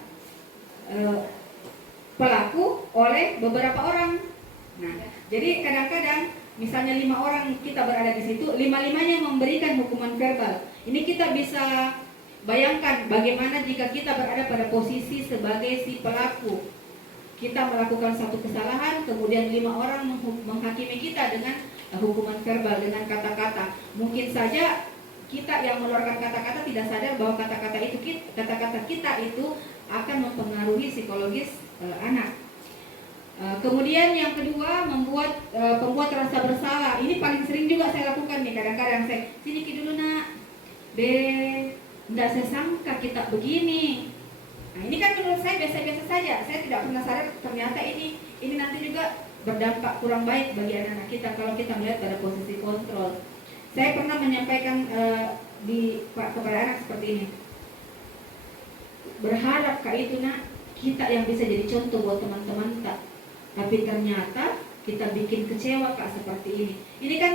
pelaku oleh beberapa orang. Nah, jadi kadang-kadang misalnya 5 orang kita berada di situ, 5-limanya memberikan hukuman verbal. Ini kita bisa bayangkan bagaimana jika kita berada pada posisi sebagai si pelaku. Kita melakukan satu kesalahan, kemudian 5 orang menghakimi kita dengan hukuman verbal, dengan kata-kata. Mungkin saja kita yang mengeluarkan kata-kata tidak sadar bahwa kata-kata kita itu akan mempengaruhi psikologis anak. Kemudian yang kedua, pembuat rasa bersalah. Ini paling sering juga saya lakukan nih. Kadang-kadang saya, sini Ki dulu nak, nggak saya sangka kita begini. Nah ini kan menurut saya biasa-biasa saja. Saya tidak pernah sadar ternyata ini nanti juga berdampak kurang baik bagi anak-anak kita kalau kita melihat pada posisi kontrol. Saya pernah menyampaikan kepada anak seperti ini. Berharap Kak itu nak, kita yang bisa jadi contoh buat teman-teman tak. Tapi ternyata kita bikin kecewa Kak seperti ini. Ini kan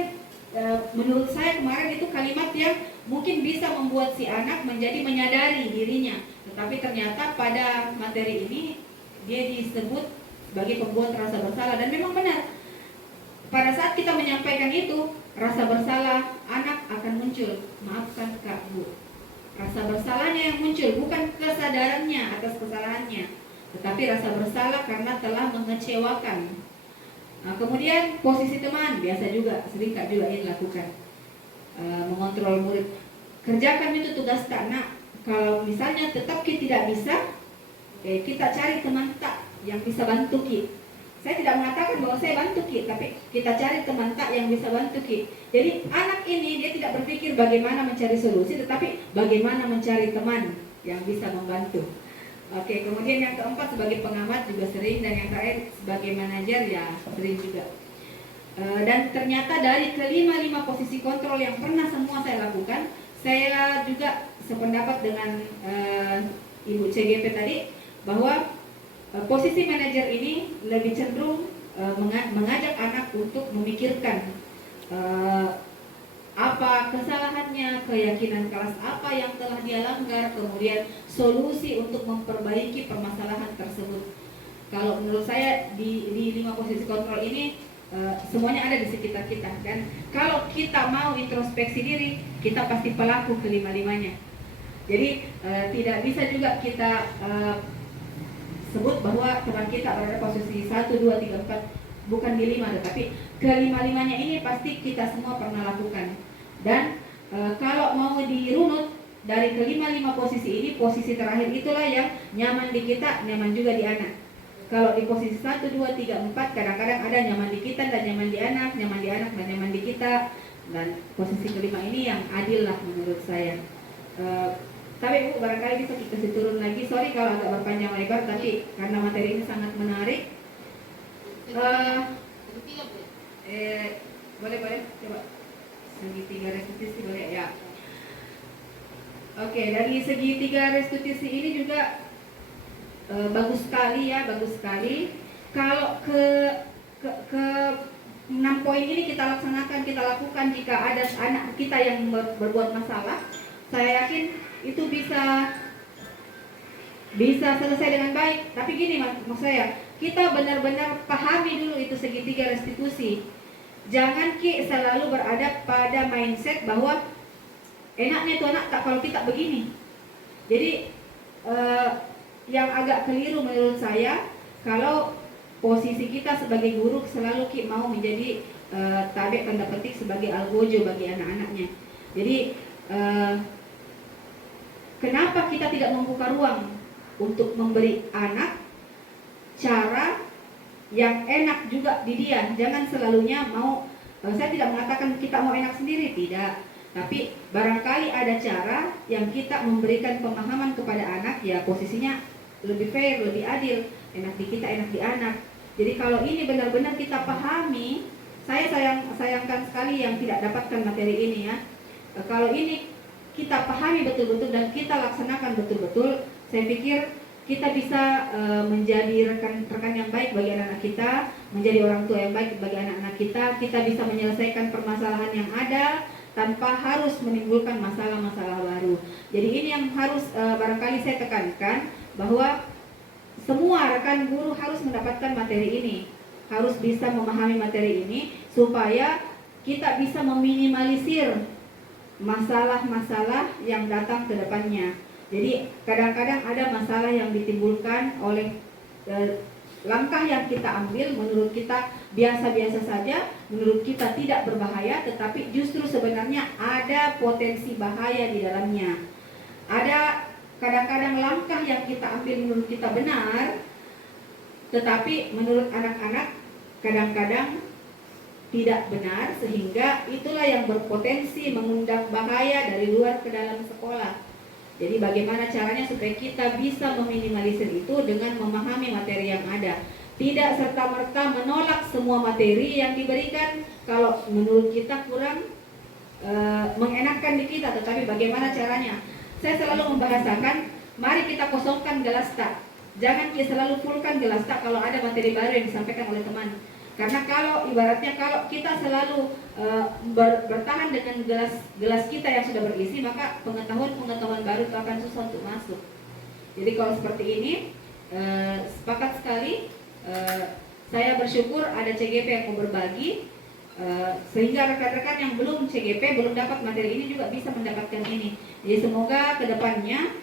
menurut saya kemarin itu kalimat yang mungkin bisa membuat si anak menjadi menyadari dirinya. Tetapi ternyata pada materi ini dia disebut sebagai pembuat rasa bersalah. Dan memang benar, pada saat kita menyampaikan itu, rasa bersalah anak akan muncul. Maafkan Kak Bu. Rasa bersalahnya yang muncul, bukan kesadarannya atas kesalahannya, tetapi rasa bersalah karena telah mengecewakan. Nah, kemudian posisi teman, biasa juga, sering Kak juga ini lakukan. Mengontrol murid. Kerjakan itu tugas Kak nak. Kalau misalnya tetap kita tidak bisa, kita cari teman tak yang bisa bantu Ki. Saya tidak mengatakan bahwa saya bantu Ki, tapi kita cari teman tak yang bisa bantu Ki. Jadi anak ini dia tidak berpikir bagaimana mencari solusi, tetapi bagaimana mencari teman yang bisa membantu. Oke, kemudian yang keempat sebagai pengamat juga sering, dan yang terakhir sebagai manajer ya sering juga. Dan ternyata dari kelima posisi kontrol yang pernah semua saya lakukan, saya juga sependapat dengan Ibu CGP tadi bahwa posisi manajer ini lebih cenderung mengajak anak untuk memikirkan apa kesalahannya, keyakinan keras apa yang telah dia langgar, kemudian solusi untuk memperbaiki permasalahan tersebut. Kalau menurut saya di 5 posisi kontrol ini semuanya ada di sekitar kita kan. Kalau kita mau introspeksi diri, kita pasti pelaku kelima-limanya. Jadi tidak bisa juga kita sebut bahwa teman kita berada posisi 1, 2, 3, 4 bukan di 5, tetapi kelima-limanya ini pasti kita semua pernah lakukan. Dan kalau mau dirunut dari kelima posisi ini, posisi terakhir itulah yang nyaman di kita, nyaman juga di anak. Kalau di posisi 1, 2, 3, 4 kadang-kadang ada nyaman di kita dan nyaman di anak, nyaman di anak dan nyaman di kita. Dan posisi kelima ini yang adil lah menurut saya. Tapi Bu, barangkali bisa kita turun lagi. Sorry kalau agak berpanjang lebar, tapi karena materi ini sangat menarik. Boleh coba segitiga restitusi boleh ya. Oke, dari segitiga restitusi ini juga bagus sekali ya, bagus sekali. kalau ke 6 poin ini kita laksanakan, kita lakukan jika ada anak kita yang berbuat masalah, saya yakin itu bisa selesai dengan baik. Tapi gini maksud saya, kita benar-benar pahami dulu itu segitiga restitusi. Jangan selalu berada pada mindset bahwa enaknya itu anak tak kalau kita begini. Jadi yang agak keliru menurut saya, kalau posisi kita sebagai guru selalu mau menjadi tanda petik sebagai algojo bagi anak-anaknya. Jadi kenapa kita tidak membuka ruang untuk memberi anak cara yang enak juga di dia? Jangan selalunya mau, saya tidak mengatakan kita mau enak sendiri, tidak. Tapi barangkali ada cara yang kita memberikan pemahaman kepada anak, ya posisinya lebih fair, lebih adil. Enak di kita, enak di anak. Jadi kalau ini benar-benar kita pahami, saya sayangkan sekali yang tidak dapatkan materi ini ya. Kalau ini kita pahami betul-betul dan kita laksanakan betul-betul, saya pikir kita bisa menjadi rekan-rekan yang baik bagi anak-anak kita, menjadi orang tua yang baik bagi anak-anak kita bisa menyelesaikan permasalahan yang ada tanpa harus menimbulkan masalah-masalah baru. Jadi ini yang harus barangkali saya tekankan, bahwa semua rekan guru harus mendapatkan materi ini, harus bisa memahami materi ini supaya kita bisa meminimalisir masalah-masalah yang datang ke depannya. Jadi kadang-kadang ada masalah yang ditimbulkan oleh langkah yang kita ambil, menurut kita biasa-biasa saja, menurut kita tidak berbahaya, tetapi justru sebenarnya ada potensi bahaya di dalamnya. Ada kadang-kadang langkah yang kita ambil menurut kita benar, tetapi menurut anak-anak kadang-kadang tidak benar, sehingga itulah yang berpotensi mengundang bahaya dari luar ke dalam sekolah. Jadi bagaimana caranya supaya kita bisa meminimalisir itu dengan memahami materi yang ada. Tidak serta-merta menolak semua materi yang diberikan kalau menurut kita kurang mengenakan di kita, tetapi bagaimana caranya. Saya selalu membahasakan, mari kita kosongkan gelas tak. Jangan kita selalu fullkan gelas tak kalau ada materi baru yang disampaikan oleh teman. Karena kalau ibaratnya kalau kita selalu bertahan dengan gelas kita yang sudah berisi, maka pengetahuan baru itu akan susah untuk masuk. Jadi kalau seperti ini, sepakat sekali, saya bersyukur ada CGP yang mau berbagi, sehingga rekan-rekan yang belum CGP, belum dapat materi ini juga bisa mendapatkan ini. Jadi semoga kedepannya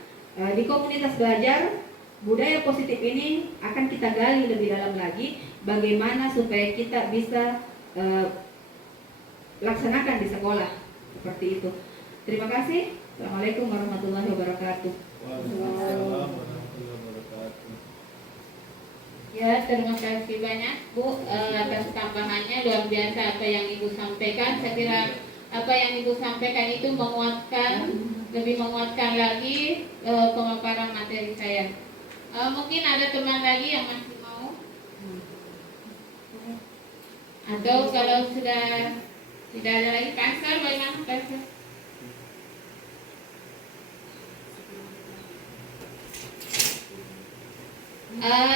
di komunitas belajar budaya positif ini akan kita gali lebih dalam lagi, bagaimana supaya kita bisa laksanakan di sekolah seperti itu. Terima kasih. Assalamualaikum warahmatullahi wabarakatuh. Waalaikumsalam warahmatullahi wabarakatuh. Ya, terima kasih banyak Bu atas tambahannya, luar biasa apa yang Ibu sampaikan. Saya kira apa yang Ibu sampaikan itu lebih menguatkan lagi pemaparan materi saya. Mungkin ada teman lagi yang masih mau, atau kalau sudah tidak ada lagi, Pastor, bagaimana Pastor?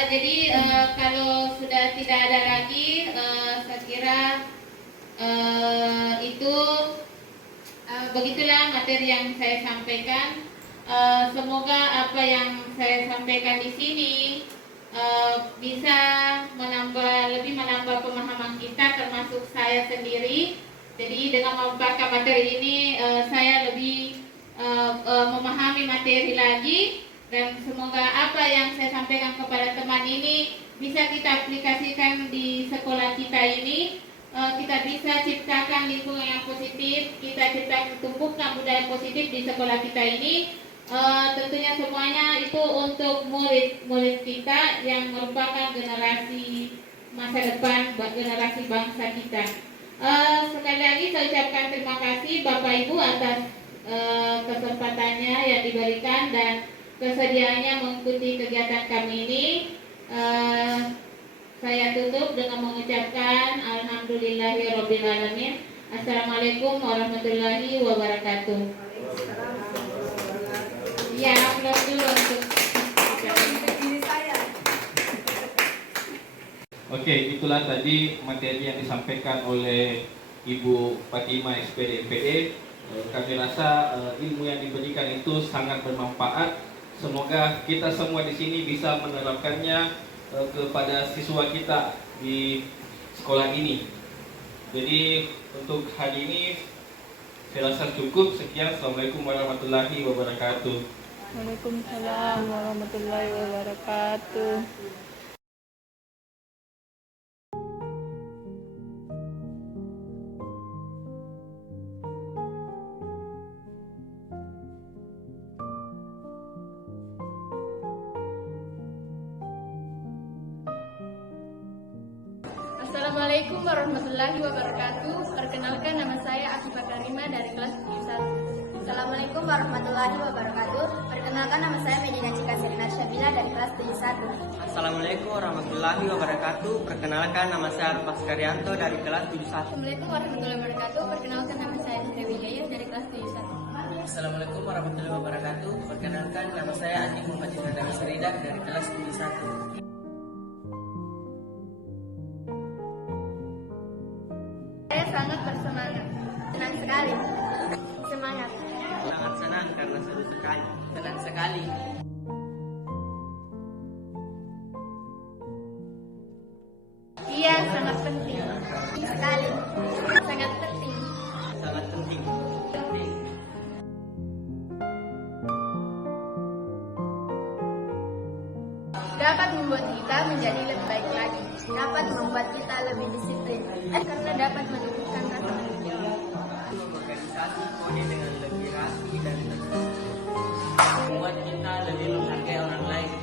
Jadi kalau sudah tidak ada lagi, saya kira itu begitulah materi yang saya sampaikan. Semoga apa yang saya sampaikan di sini bisa lebih menambah pemahaman kita, termasuk saya sendiri. Jadi dengan memaparkan materi ini, saya lebih memahami materi lagi, dan semoga apa yang saya sampaikan kepada teman ini bisa kita aplikasikan di sekolah kita ini. Kita bisa ciptakan lingkungan yang positif, kita ciptakan tumbuhkan budaya positif di sekolah kita ini. Tentunya semuanya itu untuk murid-murid kita yang merupakan generasi masa depan buat generasi bangsa kita. Sekali lagi saya ucapkan terima kasih Bapak Ibu atas kesempatannya yang diberikan dan kesediaannya mengikuti kegiatan kami ini. Saya tutup dengan mengucapkan alhamdulillahirobbilalamin. Assalamualaikum warahmatullahi wabarakatuh. Ya, upload dulu untuk Oke, itulah tadi materi yang disampaikan oleh Ibu Fatimah SPD MPD. Kami rasa ilmu yang diberikan itu sangat bermanfaat. Semoga kita semua di sini bisa menerapkannya kepada siswa kita di sekolah ini. Jadi untuk hari ini saya rasa cukup. Sekian. Assalamualaikum warahmatullahi wabarakatuh. Waalaikumsalam warahmatullahi wabarakatuh. Assalamualaikum warahmatullahi wabarakatuh. Perkenalkan, nama saya Afifah Karima dari kelas 71. Assalamualaikum warahmatullahi wabarakatuh. Perkenalkan, nama saya Medina Cika Serina Syabila dari kelas 71. Assalamualaikum warahmatullahi wabarakatuh. Perkenalkan, nama saya Arfas Karyanto dari kelas 71. Assalamualaikum warahmatullahi wabarakatuh. Perkenalkan, nama saya Putri Wijaya dari kelas 71. Assalamualaikum warahmatullahi wabarakatuh. Perkenalkan, nama saya Andi Muhammad Ibrahim Seridak dari kelas 71. Saya sangat bersemangat. Senang sekali. Semangat. Sangat senang karena seru sekali. Senang sekali. Iya, sangat penting. Sekali. Sangat penting. Sangat penting. Penting. Dapat membuat kita menjadi lebih baik lagi. Dapat membuat kita lebih disiplin. Karena dapat menunjukkan rasa tanggung jawab. Organisasi kode dengan lebih rapi dan membuat kita lebih menghargai orang lain.